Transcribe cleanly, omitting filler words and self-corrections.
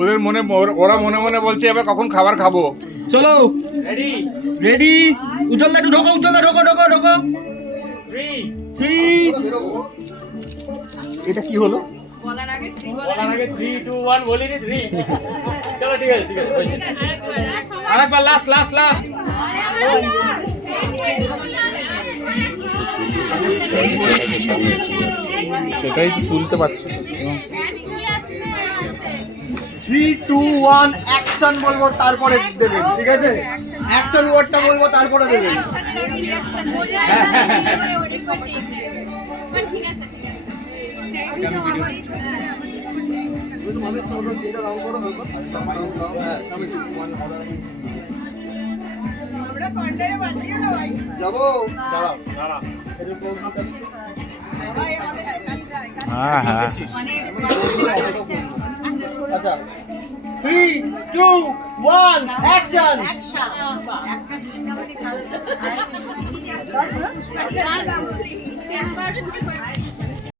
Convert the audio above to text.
ওদের মনে ওরা মনে মনে বলছে এবার কখন খাবার খাবো। চলো রেডি রেডি উজ্জ্বল দা একটু ঢোকো, উজ্জ্বল দা ঢোকো ঢোকো ঢোকো। 3 এটা কি হলো? বলার আগে 3 2 1 বলিনি 3। চলো ঠিক আছে ঠিক আছে আরেকবার লাস্ট লাস্ট লাস্ট। সেটাই তুলতে পারছি। 3 2 1 অ্যাকশন বলবো তারপরে দেবেন, ঠিক আছে? অ্যাকশন ওয়ার্ডটা বলবো তারপরে দেবেন। আমরা কন্ডারে বাজিও না ভাই। যাবো দাঁড়াও দাঁড়াও ভাই আমাদের কাছে হ্যাঁ হ্যাঁ আচ্ছা 3 2 1 অ্যাকশন। অ্যাকশন